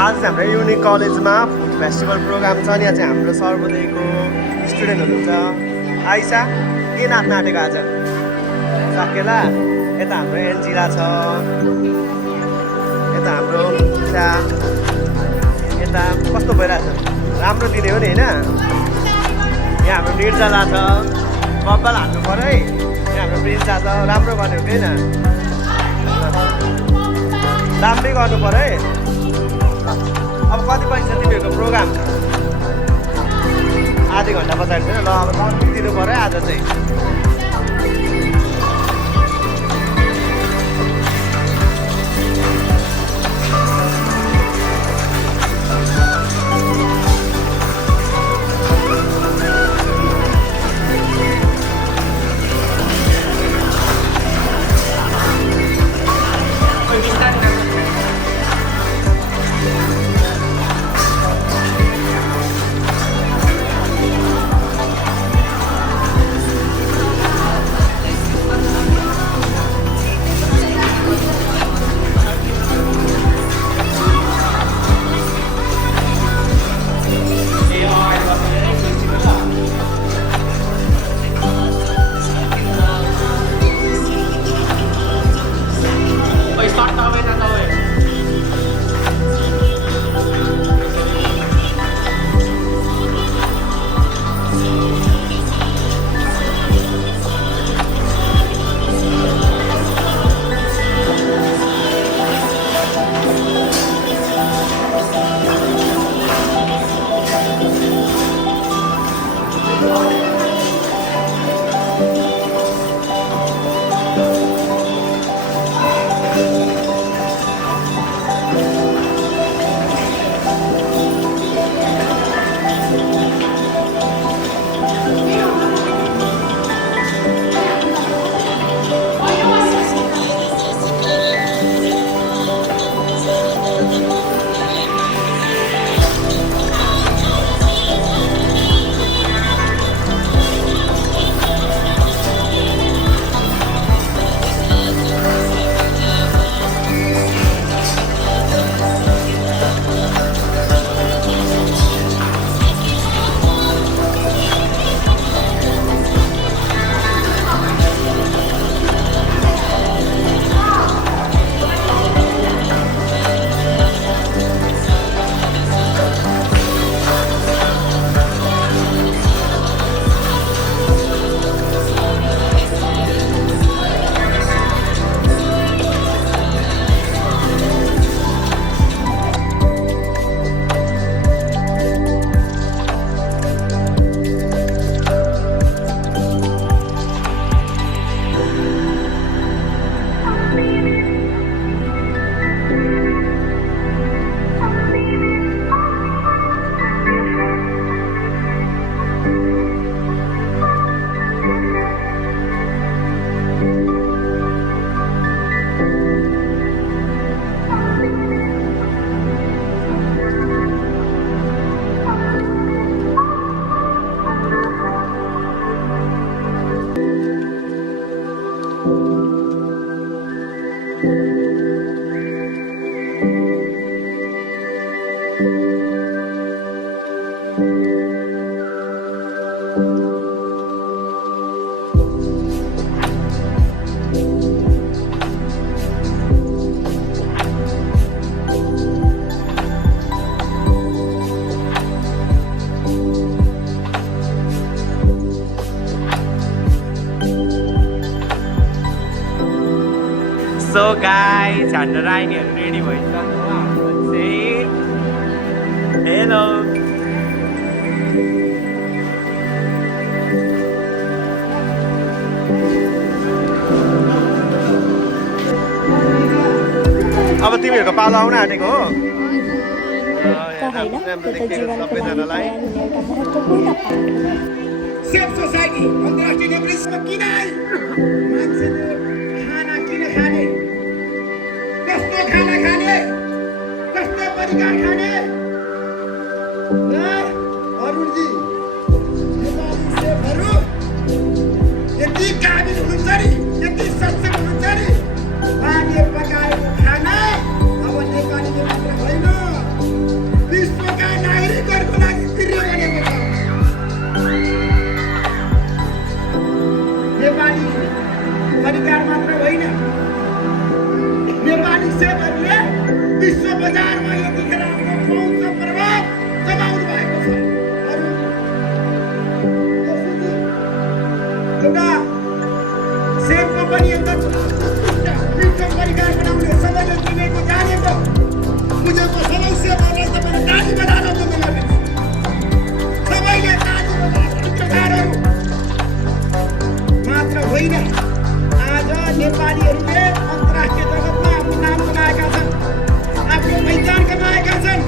आज हाम्रो युनिक कलेजमा फुड फेस्टिभल प्रोग्राम छ नि। यहाँ चाहिँ हाम्रो सर्वोदयको स्टुडेन्टहरू हुन्छ। आइसा के नाच्न आँटेको आज साकेला? यता हाम्रो एन्जिला छ, यता हाम्रो यता कस्तो भइरहेछ? राम्रो दिने हो नि होइन? यहाँ हाम्रो निर्जला छ, कपाल हाल्नु पऱ्यो है। यहाँ हाम्रो प्रिन्सा छ, राम्रो गर्ने हो कि होइन? राम्रै गर्नु पऱ्यो है। अब कति पैसा तिमीहरूको प्रोग्राम? आधी घन्टा पछाडि छैन ल, अब दिनु पऱ्यो आज चाहिँ। सो गाइस, हाम्रो राइनीहरू रेडी भइसक्नु हो। हाम्रो चाहिँ हेलो अब तिमीहरूको पालो आउन आँटेको हो। सबैजनालाई सेफ सोसाइटी अन्तर्राष्ट्रिय नेतृत्वमा किन आइ मान्छेले खाना किन खाने, कस्तो खाना खाने, कस्तो परिकार खाने? अरुणजी, नेपाली सेफहरू यति काबिल हुनुहुन्छ नि, यति सक्षम हुनुहुन्छ नि, उहाँले पकाएको खाना अब नेपालीले मात्र होइन सेवहरूले विश्व बजारमा यतिखेर आफ्नो पहुँच र प्रभाव जमाउनु भएको छ। एउटा सेव कम्पनी मिठो परिकार बनाउने सबैले चिनेको जानेको बुझेको सबै सेवहरूलाई तपाईँले ताली बजाएर बोल्नु पर्ने। सबैले ताली बजाएर मात्र होइन, आज नेपालीहरूले अन्तर्राष्ट्रिय जगतमा आफ्नो नाम कमाएका छन्, आफ्नो पहिचान कमाएका छन्।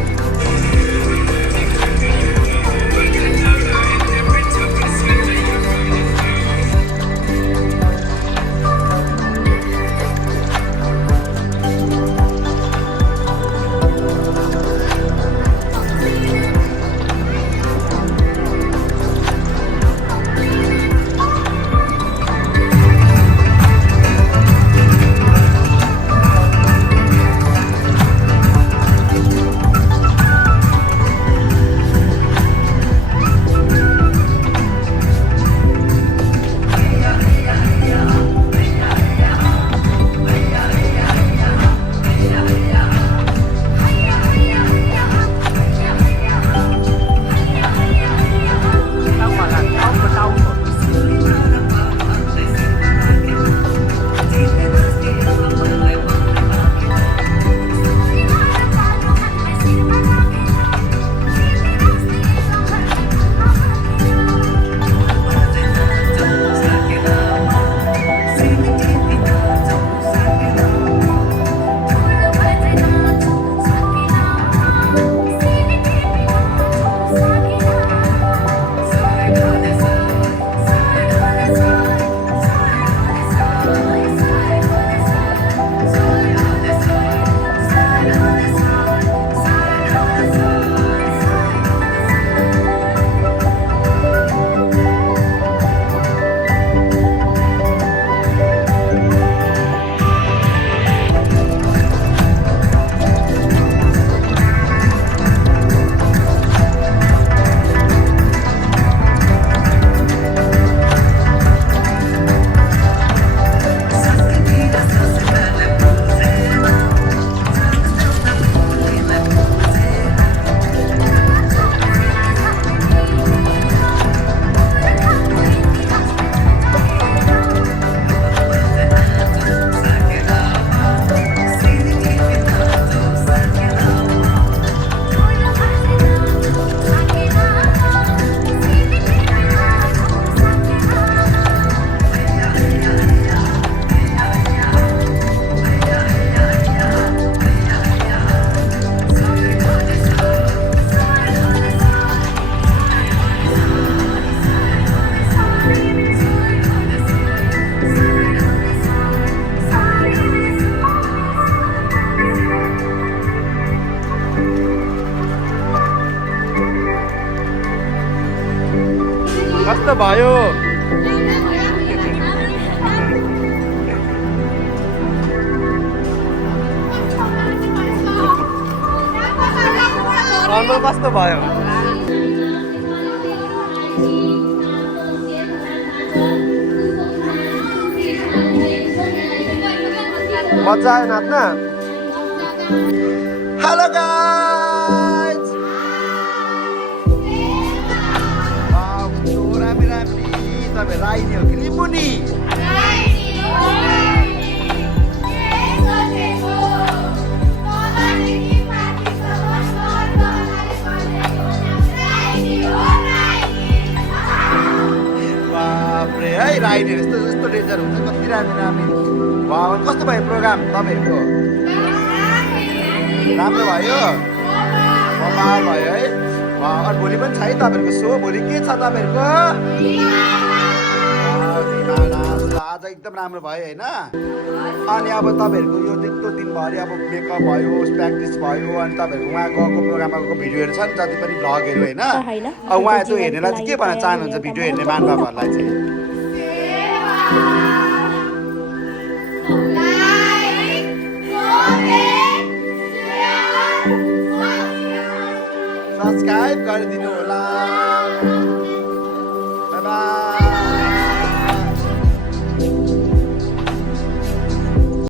कस्तो भयो? अनुभव कस्तो भयो? मजा आयो नाच्न? हेलो गाइज, रामी रामी तपाईँ राइनी हो कि लिम्बुनी? बाप्रे है, राइनी यस्तो यस्तो डेन्जर हुन्छ, कति रामी रामी। वाह, कस्तो भयो प्रोग्राम तपाईँहरूको? राम्रो भयो, कमाल भयो है। अनि भोलि पनि छ है तपाईँहरूको सो? भोलि के छ तपाईँहरूको? आज एकदम राम्रो भयो होइन? अनि अब तपाईँहरूको यो त्यस्तो दिनभरि अब मेकअप भयो, प्र्याक्टिस भयो, अनि तपाईँहरूको उहाँ गएको प्रोग्रामको भिडियोहरू छ नि, जति पनि भ्लगहरू होइन? अब उहाँ त्यो हेर्नेलाई चाहिँ के भन्न चाहनुहुन्छ भिडियो हेर्ने महानुभावहरूलाई चाहिँ? सब्सक्राइब गरिदिनु